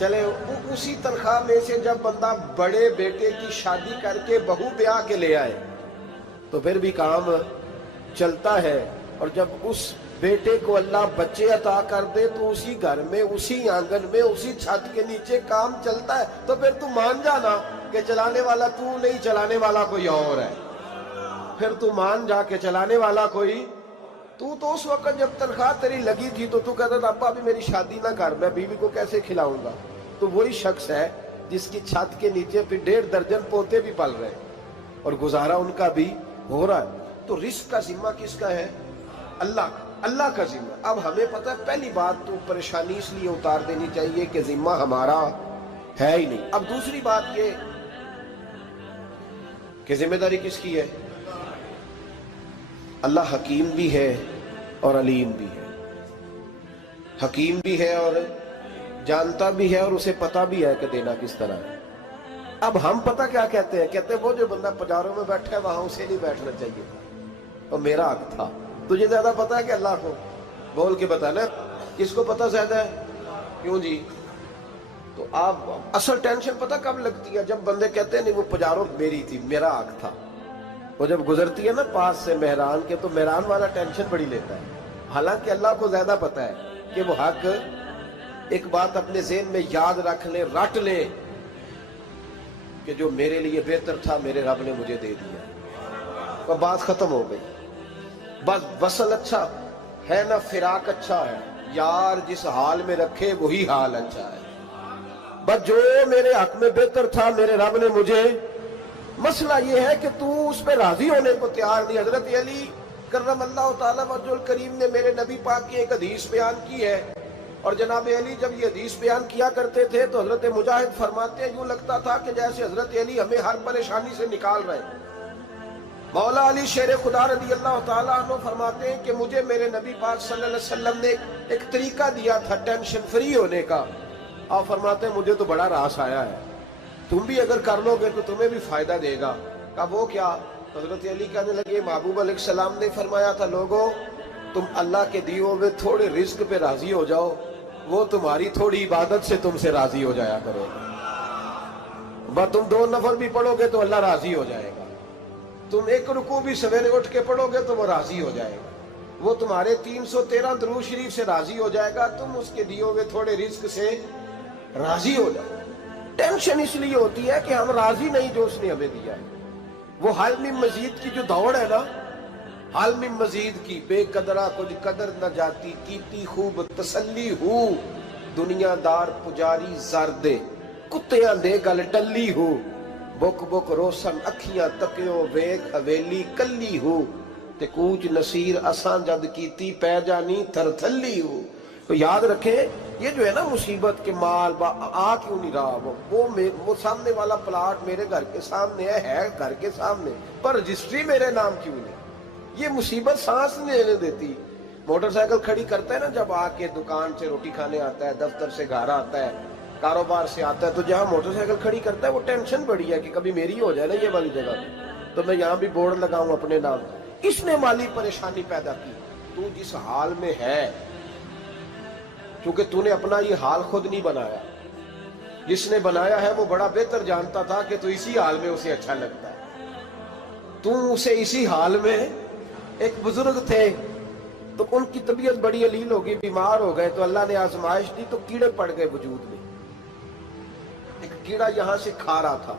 چلے اسی تنخواہ میں سے جب بندہ بڑے بیٹے کی شادی کر کے بہو بیاہ کے لے آئے تو پھر بھی کام چلتا ہے، اور جب اس بیٹے کو اللہ بچے عطا کر دے تو اسی گھر میں، اسی آنگن میں، اسی چھت کے نیچے کام چلتا ہے۔ تو پھر تو مان جانا کہ چلانے والا تو نہیں، چلانے والا کوئی اور ہے۔ پھر تو مان جا کہ چلانے والا کوئی تو اس وقت جب تنخواہ تیری لگی تھی تو کہتا تھا ابا ابھی میری شادی نہ کر، میں بیوی کو کیسے کھلاؤں گا؟ تو وہی شخص ہے جس کی چھت کے نیچے پھر 1.5 درجن پوتے بھی پل رہے ہیں اور گزارا ان کا بھی ہو رہا ہے۔ تو رزق کا ذمہ کس کا ہے؟ اللہ کا، اللہ کا ذمہ۔ اب ہمیں پتہ ہے پہلی بات تو پریشانی اس لیے اتار دینی چاہیے کہ ذمہ ہمارا ہے ہی نہیں۔ اب دوسری بات یہ کہ ذمہ داری کس کی ہے؟ اللہ حکیم بھی ہے اور علیم بھی ہے، حکیم بھی ہے اور جانتا بھی ہے اور اسے پتہ بھی ہے کہ دینا کس طرح ہے۔ اب ہم پتہ کیا کہتے ہیں؟ کہتے ہیں وہ جو بندہ پجاروں میں بیٹھا ہے وہاں اسے نہیں بیٹھنا چاہیے اور میرا حق تھا۔ تجھے زیادہ پتہ ہے کہ اللہ کو؟ بول کے بتانا کس کو پتہ زیادہ ہے؟ کیوں جی؟ تو آپ اصل ٹینشن پتہ کب لگتی ہے؟ جب بندے کہتے ہیں نہیں وہ پجاروں میری تھی، میرا حق تھا۔ وہ جب گزرتی ہے نا پاس سے مہران کے تو مہران والا ٹینشن بڑی لیتا ہے، حالانکہ اللہ کو زیادہ پتہ ہے کہ وہ حق۔ ایک بات اپنے ذہن میں یاد رکھ لیں، رٹ لیں کہ جو میرے لیے بہتر تھا میرے رب نے مجھے دے دیا، اور بات ختم ہو گئی۔ بس وصل اچھا ہے نہ فراق اچھا ہے، یار جس حال میں رکھے وہی حال اچھا ہے۔ بس جو میرے حق میں بہتر تھا میرے رب نے مجھے، مسئلہ یہ ہے کہ تو اس پہ راضی ہونے کو تیار نہیں۔ حضرت علی کرم اللہ تعالیٰ وجہ الکریم نے میرے نبی پاک کی ایک حدیث بیان کی ہے، اور جناب علی جب یہ حدیث بیان کیا کرتے تھے تو حضرت مجاہد فرماتے ہیں یوں لگتا تھا کہ جیسے حضرت علی ہمیں ہر پریشانی سے نکال رہے ہیں۔ مولا علی شیر خدا رضی اللہ تعالیٰ عنہ فرماتے ہیں کہ مجھے میرے نبی پاک صلی اللہ علیہ وسلم نے ایک طریقہ دیا تھا ٹینشن فری ہونے کا، اور فرماتے ہیں مجھے تو بڑا راس آیا ہے، تم بھی اگر کر لو گے تو تمہیں بھی فائدہ دے گا۔ کہا وہ کیا؟ حضرت علی کہنے لگے محبوب علیہ السلام نے فرمایا تھا لوگوں تم اللہ کے دیے ہوئے تھوڑے رزق پہ راضی ہو جاؤ، وہ تمہاری تھوڑی عبادت سے تم سے راضی ہو جایا کرو گے۔ بس تم 2 نفل بھی پڑھو گے تو اللہ راضی ہو جائے گا، تم 1 رکوع بھی سویرے اٹھ کے پڑھو گے تو وہ راضی ہو جائے گا، وہ تمہارے 313 درود شریف سے راضی ہو جائے گا، تم اس کے دیے ہوئے تھوڑے رزق سے راضی ہو جاؤ۔ ٹینشن اس لیے ہوتی ہے کہ ہم راضی نہیں جو اس نے ہمیں دیا ہے۔ وہ حال میں مزید کی جو دوڑ ہے نا، حال میں مزید کی، بے قدرہ کچھ قدر نہ جاتی، کیتی خوب تسلی ہو، دنیا دار پجاری زردے کتیاں دے گل ٹلی ہو، بک بک روشن اکھیاں تکیو ویک حویلی کلی ہو، تے کوچ نصیر اساں جد کیتی پہ جانی تھر تھلی ہو۔ تو یاد رکھیں یہ جو ہے نا مصیبت کے مال آ کیوں نہیں رہا، وہ سامنے والا پلاٹ میرے گھر کے سامنے ہے گھر کے سامنے، پر رجسٹری میرے نام کیوں نہیں؟ یہ مصیبت سانس نہیں لینے دیتی۔ موٹر سائیکل کھڑی کرتا ہے نا جب آ کے دکان سے روٹی کھانے آتا ہے، دفتر سے گھر آتا ہے، کاروبار سے آتا ہے، تو جہاں موٹر سائیکل کھڑی کرتا ہے وہ ٹینشن بڑی ہے کہ کبھی میری ہو جائے نا یہ والی جگہ تو میں یہاں بھی بورڈ لگاؤں اپنے نام۔ اس نے مالی پریشانی پیدا کی۔ تو جس حال میں ہے، کیونکہ تو نے اپنا یہ حال خود نہیں بنایا، جس نے بنایا ہے وہ بڑا بہتر جانتا تھا کہ تو اسی حال میں اسے اچھا لگتا ہے۔ تو اسے اسی حال میں، ایک بزرگ تھے تو ان کی طبیعت بڑی علیل ہو گئی، بیمار ہو گئے، تو اللہ نے آزمائش دی تو کیڑے پڑ گئے وجود میں۔ ایک کیڑا یہاں سے کھا رہا تھا،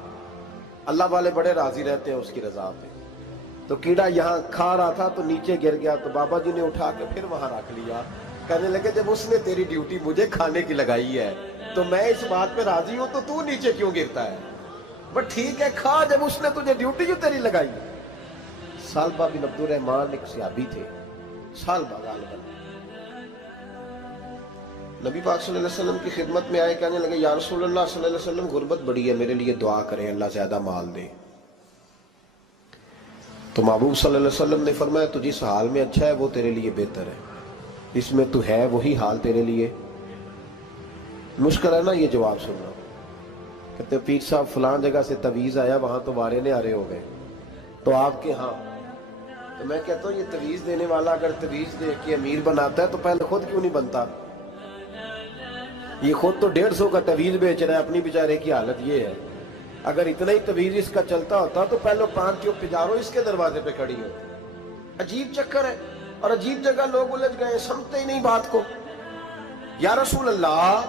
اللہ والے بڑے راضی رہتے ہیں اس کی رضا پہ، تو کیڑا یہاں کھا رہا تھا تو نیچے گر گیا، تو بابا جی نے اٹھا کے پھر وہاں رکھ لیا، کہنے لگے جب اس نے تیری ڈیوٹی مجھے کھانے کی لگائی ہے تو میں اس بات پہ راضی ہوں، تو نیچے کیوں گرتا ہے؟ بٹ ٹھیک ہے کھا، جب اس نے تجھے ڈیوٹی جو تیری لگائی۔ سالبہ بن عبد الرحمن ایک صحابی تھے، سالبہ غالباً، نبی پاک صلی اللہ علیہ وسلم کی خدمت میں آئے، کہنے لگے یا رسول اللہ صلی اللہ علیہ وسلم غربت بڑی ہے، میرے لیے دعا کریں اللہ زیادہ مال دے۔ تو محبوب صلی اللہ علیہ وسلم نے فرمایا تو جس حال میں اچھا ہے وہ تیرے لیے بہتر ہے، اس میں تو ہے وہی حال تیرے لیے۔ مشکل ہے نا یہ جواب سننا؟ کہتے پیر صاحب فلاں جگہ سے تویز آیا، وہاں تو وارے نے آرے ہو گئے، تو آپ کے ہاں؟ تو میں کہتا ہوں یہ تویز دینے والا اگر تویز دے کے امیر بناتا ہے تو پہلے خود کیوں نہیں بنتا؟ یہ خود تو 150 کا تویز بیچ رہا ہے، اپنی بیچارے کی حالت یہ ہے. اگر اتنا ہی تویز اس کا چلتا ہوتا تو پہلے 5 پجاروں اس کے دروازے پہ کھڑی ہوتی. عجیب چکر ہے اور عجیب جگہ لوگ الجھ گئے، سمجھتے ہی نہیں بات کو. یا رسول اللہ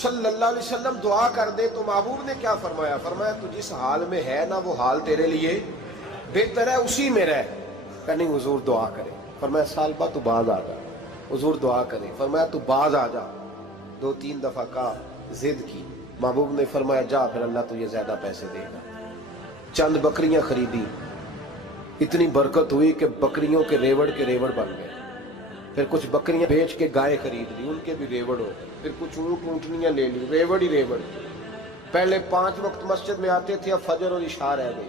صلی اللہ علیہ وسلم دعا کر دے تو محبوب نے کیا فرمایا؟ فرمایا تو جس حال میں ہے نا وہ حال تیرے لیے بہتر ہے، اسی میں رہ. کہ نہیں حضور دعا کرے. فرمایا سال بعد تو باز آ جا. حضور دعا کرے. فرمایا تو باز آ جا. 2-3 دفعہ کا ضد کی. محبوب نے فرمایا جا پھر اللہ تجھے زیادہ پیسے دے گا. چند بکریاں خریدی، اتنی برکت ہوئی کہ بکریوں کے ریوڑ بن گئے. پھر کچھ بکریاں بیچ کے گائے خرید لی، ان کے بھی ریوڑ ہو گئے. پھر کچھ اونٹنیاں لے لی، ریوڑ ہی ریوڑ. پہلے 5 وقت مسجد میں آتے تھے، اب فجر اور عشاء رہ گئی.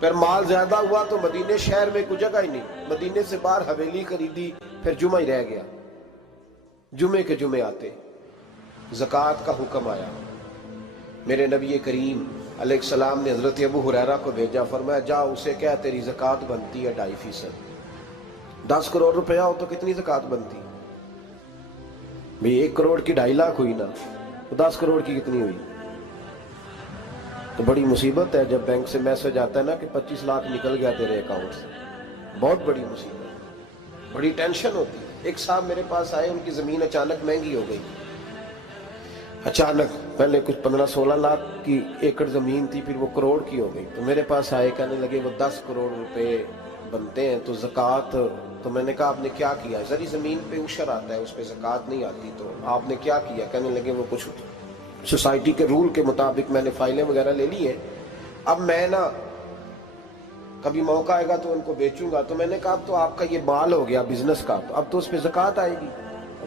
پھر مال زیادہ ہوا تو مدینے شہر میں کوئی جگہ ہی نہیں، مدینے سے باہر حویلی خریدی، پھر جمعہ ہی رہ گیا. جمعے کے جمعے آتے. زکوٰۃ کا حکم آیا. میرے نبی کریم علیہ السلام نے حضرت ابو ہریرہ کو بھیجا. فرمایا جا اسے کہہ تیری زکوٰۃ بنتی ہے 2.5%. 10 کروڑ روپیہ ہو تو کتنی زکوٰۃ بنتی؟ بھئی 1 کروڑ کی 2.5 لاکھ ہوئی نا، تو 10 کروڑ کی کتنی ہوئی؟ تو بڑی مصیبت ہے جب بینک سے میسج آتا ہے نا کہ 25 لاکھ نکل گیا تیرے اکاؤنٹ سے. بہت بڑی مصیبت، بڑی ٹینشن ہوتی. ایک صاحب میرے پاس آئے، ان کی زمین اچانک مہنگی ہو گئی. اچانک پہلے کچھ 15-16 لاکھ کی ایکڑ زمین تھی، پھر وہ کروڑ کی ہو گئی. تو میرے پاس آئے، کہنے لگے وہ 10 کروڑ روپے بنتے ہیں تو زکوٰۃ. تو میں نے کہا آپ نے کیا کیا؟ ذری زمین پہ عشر آتا ہے، اس پہ زکوٰۃ نہیں آتی، تو آپ نے کیا کیا؟ کہنے لگے وہ کچھ سوسائٹی کے رول کے مطابق میں نے فائلیں وغیرہ لے لی ہیں، اب میں نا کبھی موقع آئے گا تو ان کو بیچوں گا. تو میں نے کہا اب تو آپ کا یہ مال ہو گیا بزنس کا، تو اب تو اس پہ زکوٰۃ آئے گی.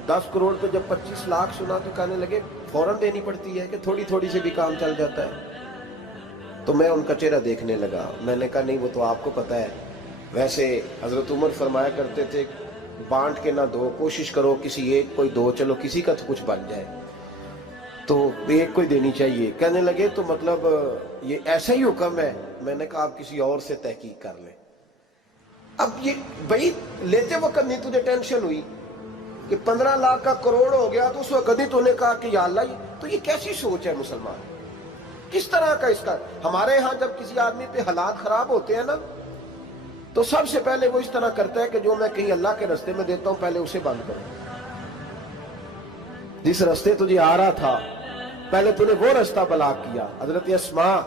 10 کروڑ پہ جب 25 لاکھ سنا تو کہنے لگے فوراً دینی پڑتی ہے کہ تھوڑی تھوڑی سے بھی کام چل جاتا ہے. تو میں ان کا چہرہ دیکھنے لگا. میں نے کہا نہیں وہ تو آپ کو پتہ ہے. ویسے حضرت عمر فرمایا کرتے تھے بانٹ کے نہ دو، کوشش کرو کسی ایک کو ہی دو، چلو کسی کا تو کچھ بن جائے. تو ایک کو ہی دینی چاہیے. کہنے لگے تو مطلب یہ ایسا ہی حکم ہے؟ میں نے کہا آپ کسی اور سے تحقیق کر لیں. اب یہ بھائی لیتے وقت نہیں تجھے ٹینشن ہوئی کہ 15 لاکھ کا کروڑ ہو گیا، تو اس وقت نہیں تو نے کہا کہ یا اللہ. تو یہ کیسی سوچ ہے مسلمان؟ کس طرح کا اس کا؟ ہمارے ہاں جب کسی آدمی پہ حالات خراب ہوتے ہیں نا تو سب سے پہلے وہ اس طرح کرتا ہے کہ جو میں کہیں اللہ کے رستے میں دیتا ہوں پہلے اسے بند کروں. جس رستے تجھے آ رہا تھا پہلے تو نے وہ رستہ بلاک کیا. حضرت اسماء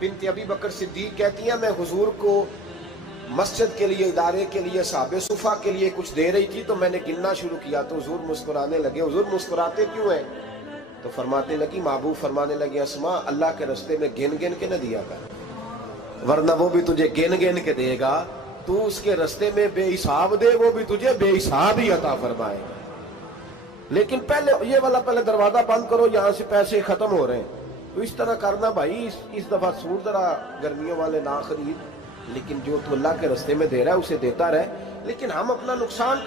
بنت ابی بکر صدیق کہتی ہیں میں حضور کو مسجد کے لیے، ادارے کے لیے، صحابہ صفحہ کے لیے کچھ دے رہی تھی، تو میں نے گننا شروع کیا تو حضور مسکرانے لگے. حضور مسکراتے کیوں ہیں؟ تو فرماتے لگی، محبوب فرمانے لگے اسماء اللہ کے رستے میں گن گن کے نہ دیا کر، ورنہ وہ بھی تجھے گن گن کے دے گا. تو اس کے رستے میں بے حساب دے، وہ بھی تجھے بے حساب ہی عطا فرمائے گا. لیکن پہلے یہ والا پہلے دروازہ بند کرو، یہاں سے پیسے ختم ہو رہے ہیں. تو اس طرح کرنا بھائی. اس دفعہ سور ذرا گرمیوں والے نہ خرید، لیکن جو تو اللہ کے رستے میں دے رہا ہے اسے دیتا رہے. لیکن ہم اپنا نقصان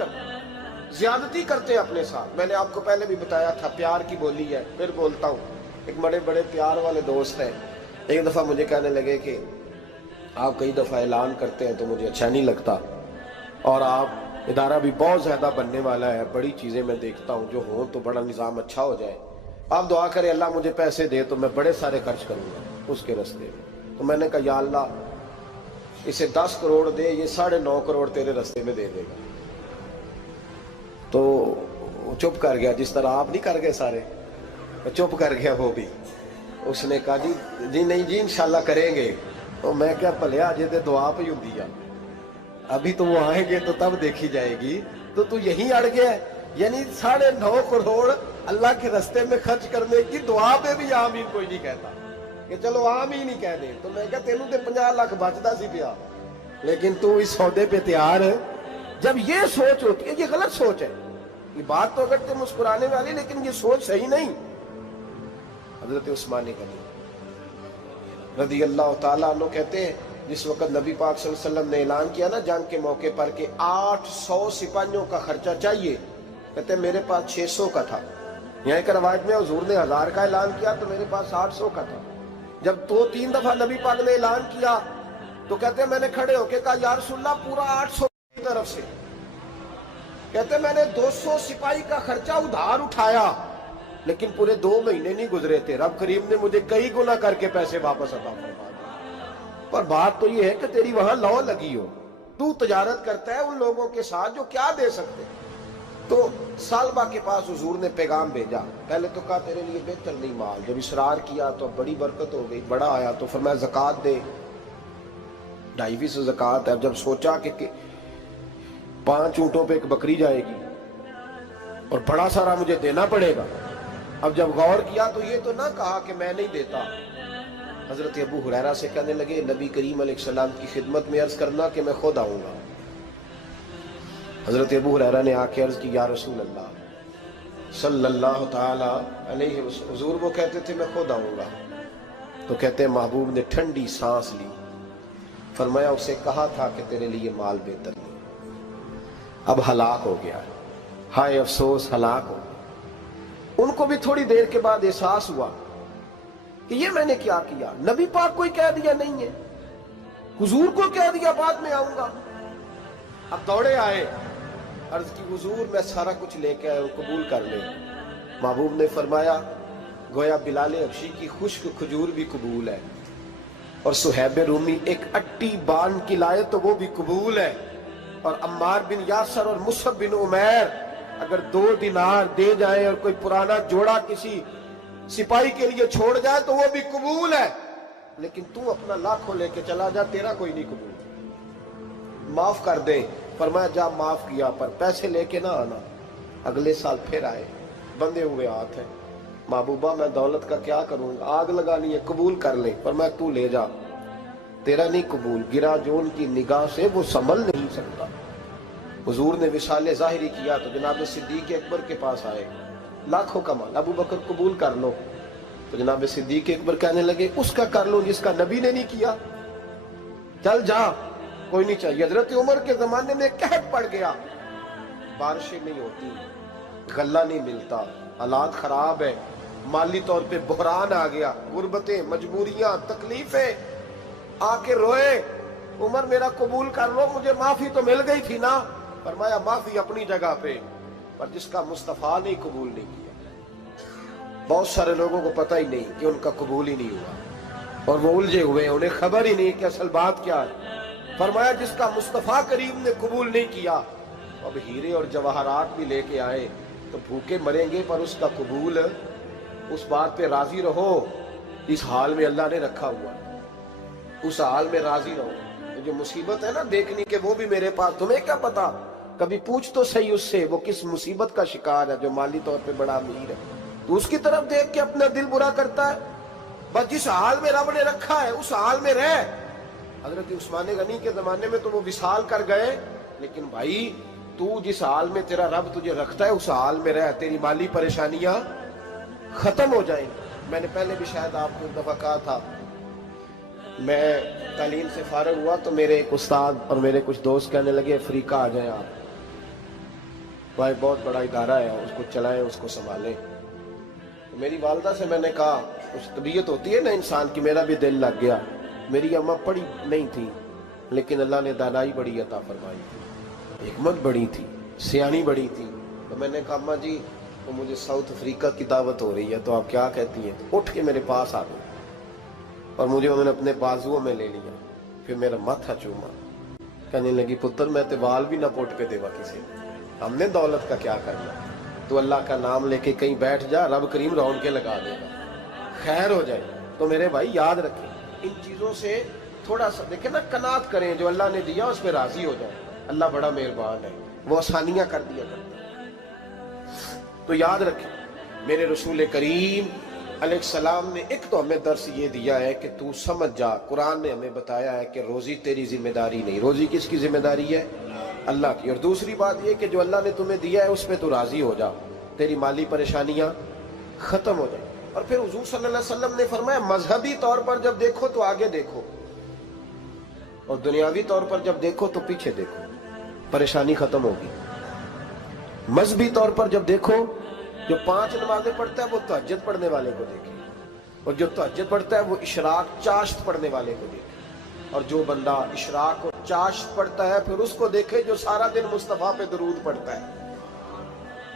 زیادتی کرتے ہیں اپنے ساتھ. میں نے آپ کو پہلے بھی بتایا تھا پیار کی بولی ہے، پھر بولتا ہوں. ایک بڑے بڑے پیار والے دوست ہیں، ایک دفعہ مجھے کہنے لگے کہ آپ کئی دفعہ اعلان کرتے ہیں تو مجھے اچھا نہیں لگتا، اور آپ ادارہ بھی بہت زیادہ بننے والا ہے، بڑی چیزیں میں دیکھتا ہوں جو ہوں تو بڑا نظام اچھا ہو جائے. آپ دعا کریں اللہ مجھے پیسے دے تو میں بڑے سارے خرچ کروں گا اس کے رستے میں. تو میں نے کہا یا اللہ اسے 10 کروڑ دے، یہ 9.5 کروڑ تیرے رستے میں دے دے گا. تو چپ کر گیا، جس طرح آپ نہیں کر گئے سارے، چپ کر گیا وہ بھی. اس نے کہا جی نہیں جی انشاءاللہ کریں گے. تو میں کیا بھلے آجے تے دعا پہ ہوں دیا، ابھی تو وہ آئیں گے تو تب دیکھی جائے گی. تو یہیں اڑ گیا ہے. یعنی 9.5 کروڑ اللہ کے رستے میں خرچ کرنے کی دعا پہ بھی آمین کوئی نہیں کہتا کہ چلو آمین ہی کہہ دیں. تو میں کہا تینوں تے 50 لاکھ بچتا سی پیا، لیکن تو اس سودے پہ تیار ہے. جب یہ سوچ ہوتی ہے، یہ غلط سوچ ہے. یہ بات تو اگر تے مسکرانے والی، لیکن یہ سوچ صحیح نہیں. حضرت عثمان غنی رضی اللہ تعالیٰ عنہ کہتے ہیں جس وقت نبی پاک صلی اللہ علیہ وسلم نے اعلان کیا نا جنگ کے موقع پر کہ 800 سپاہیوں کا خرچہ چاہیے، کہتے ہیں میرے پاس 600 کا تھا. یہاں ایک روایت میں حضور نے 1000 کا اعلان کیا تو میرے پاس 800 کا تھا. جب 2-3 دفعہ نبی پاک نے اعلان کیا تو کہتے ہیں میں نے کھڑے ہو کے کہا یا رسول اللہ پورا 800 کی طرف سے. کہتے میں نے 200 سپاہی کا خرچہ ادھار اٹھایا لیکن پورے 2 مہینے نہیں گزرے تھے، رب کریم نے مجھے کئی گنا کر کے پیسے واپس عطا فرما دیے۔ پر بات تو یہ ہے کہ تیری وہاں لو لگی ہو، تو تجارت کرتا ہے ان لوگوں کے ساتھ جو کیا دے سکتے۔ تو سالبہ کے پاس حضور نے پیغام بھیجا، پہلے تو کہا تیرے لیے بہتر نہیں مال، جب اصرار کیا تو بڑی برکت ہو گئی، بڑا آیا تو فرمایا زکوٰۃ دے، 2.5 زکوٰۃ ہے۔ جب سوچا کہ 5 اونٹوں پہ ایک بکری جائے گی اور بڑا سارا مجھے دینا پڑے گا، اب جب غور کیا تو یہ تو نہ کہا کہ میں نہیں دیتا۔ حضرت ابو ہریرہ سے کہنے لگے نبی کریم علیہ السلام کی خدمت میں عرض کرنا کہ میں خود آؤں گا۔ حضرت ابو ہریرہ نے آ کے عرض کی یا رسول اللہ صلی اللہ تعالی علیہ وسلم، حضور وہ کہتے تھے میں خود آؤں گا، تو کہتے ہیں محبوب نے ٹھنڈی سانس لی، فرمایا اسے کہا تھا کہ تیرے لیے مال بہتر نہیں، اب ہلاک ہو گیا، ہائے افسوس ہلاک ہو گیا۔ ان کو بھی تھوڑی دیر کے بعد احساس ہوا کہ یہ میں نے کیا کیا، نبی پاک کو ہی کہہ دیا نہیں ہے، حضور کو کہہ دیا بعد میں آؤں گا۔ اب دوڑے آئے، عرض کی حضور میں سارا کچھ لے کے آیا ہوں، قبول کر لیں۔ محبوب نے فرمایا گویا بلال حبشی کی خشک کھجور بھی قبول ہے، اور صہیب رومی ایک اٹی بان کی لائے تو وہ بھی قبول ہے، اور عمار بن یاسر اور مصعب بن عمیر اگر 2 دینار دے جائیں اور کوئی پرانا جوڑا کسی سپاہی کے لیے چھوڑ جائے تو وہ بھی قبول ہے، لیکن تو اپنا لاکھوں لے کے چلا جا، تیرا کوئی نہیں قبول، معاف کر دیں۔ فرمایا جا معاف کیا، پر پیسے لے کے نہ آنا۔ اگلے سال پھر آئے، بندے ہوئے ہاتھ ہیں، محبوبہ میں دولت کا کیا کروں گا، آگ لگانی ہے، قبول کر لیں۔ فرمایا تو لے جا، تیرا نہیں قبول، گرا جو ان کی نگاہ سے وہ سنبھل نہیں سکتا۔ حضور نے وصال ظاہری کیا تو جناب صدیق اکبر کے پاس آئے، لاکھوں کا مال، ابو بکر قبول کر لو، تو جناب صدیق اکبر کہنے لگے اس کا کر لو جس کا نبی نے نہیں کیا، چل جا کوئی نہیں چاہیے۔ حضرت عمر کے زمانے میں قحط پڑ گیا، بارشیں نہیں ہوتی، غلہ نہیں ملتا، حالات خراب ہے، مالی طور پہ بحران آ گیا، غربتیں، مجبوریاں، تکلیفیں، آ کے روئے عمر میرا قبول کر لو، مجھے معافی تو مل گئی تھی نا۔ فرمایا معافی اپنی جگہ پہ، پر جس کا مصطفیٰ نے قبول نہیں کیا۔ بہت سارے لوگوں کو پتہ ہی نہیں کہ ان کا قبول ہی نہیں ہوا، اور وہ الجھے ہوئے، انہیں خبر ہی نہیں کہ اصل بات کیا ہے۔ فرمایا جس کا مصطفیٰ کریم نے قبول نہیں کیا، اب ہیرے اور جواہرات بھی لے کے آئے تو بھوکے مریں گے، پر اس کا قبول، اس بات پہ راضی رہو اس حال میں اللہ نے رکھا ہوا، اس حال میں راضی رہو۔ جو مصیبت ہے نا دیکھنی کہ وہ بھی میرے پاس، تمہیں کیا پتا، کبھی پوچھ تو صحیح اس سے وہ کس مصیبت کا شکار ہے، جو مالی طور پہ بڑا امیر ہے، تو اس کی طرف دیکھ کے اپنا دل برا کرتا ہے۔ بس جس حال میں رب نے رکھا ہے اس حال میں رہ۔ حضرت عثمان غنی کے زمانے میں تو وہ وصال کر گئے، لیکن بھائی تو جس حال میں تیرا رب تجھے رکھتا ہے اس حال میں رہ، تیری مالی پریشانیاں ختم ہو جائیں۔ میں نے پہلے بھی شاید آپ کو ایک دفعہ کہا تھا، میں تعلیم سے فارغ ہوا تو میرے ایک استاد اور میرے کچھ دوست کہنے لگے افریقہ آ جائیں آپ، بھائی بہت بڑا ادارہ ہے، اس کو چلائیں، اس کو سنبھالیں۔ میری والدہ سے میں نے کہا، کچھ طبیعت ہوتی ہے نا انسان کی، میرا بھی دل لگ گیا۔ میری اماں پڑھی نہیں تھی لیکن اللہ نے دانائی بڑی عطا فرمائی تھی، حکمت بڑی تھی، سیانی بڑی تھی۔ تو میں نے کہا اماں جی تو مجھے ساؤتھ افریقہ کی دعوت ہو رہی ہے تو آپ کیا کہتی ہیں؟ اٹھ کے میرے پاس آ گئی اور مجھے انہوں نے اپنے بازوؤں میں لے لیا، پھر میرا ماتھا چوما، کہنے لگی پتر میں تے وال بھی نہ پوٹ کے دیوا کسی، ہم نے دولت کا کیا کرنا، تو اللہ کا نام لے کے کہیں بیٹھ جا، رب کریم رون کے لگا دے گا، خیر ہو جائے۔ تو میرے بھائی یاد رکھیں ان چیزوں سے تھوڑا سا دیکھیں نا، قناعت کریں، جو اللہ نے دیا اس پہ راضی ہو جائیں، اللہ بڑا مہربان ہے، وہ آسانیاں کر دیا کرتا ہے۔ تو یاد رکھیں میرے رسول کریم علیہ السلام نے ایک تو ہمیں درس یہ دیا ہے کہ تو سمجھ جا، قرآن نے ہمیں بتایا ہے کہ روزی تیری ذمہ داری نہیں، روزی کس کی ذمہ داری ہے؟ اللہ کی۔ اور دوسری بات یہ کہ جو اللہ نے تمہیں دیا ہے اس پہ تو راضی ہو جا، تیری مالی پریشانیاں ختم ہو جائیں۔ اور پھر حضور صلی اللہ علیہ وسلم نے فرمایا مذہبی طور پر جب دیکھو تو آگے دیکھو، اور دنیاوی طور پر جب دیکھو تو پیچھے دیکھو، پریشانی ختم ہوگی۔ مذہبی طور پر جب دیکھو، جو 5 نمازیں پڑھتا ہے وہ تہجد پڑھنے والے کو دیکھے، اور جو تہجد پڑھتا ہے وہ اشراق چاشت پڑھنے والے کو دیکھے، اور جو بندہ اشراق اور چاشت پڑھتا ہے پھر اس کو دیکھے جو سارا دن مصطفیٰ پہ درود پڑھتا ہے۔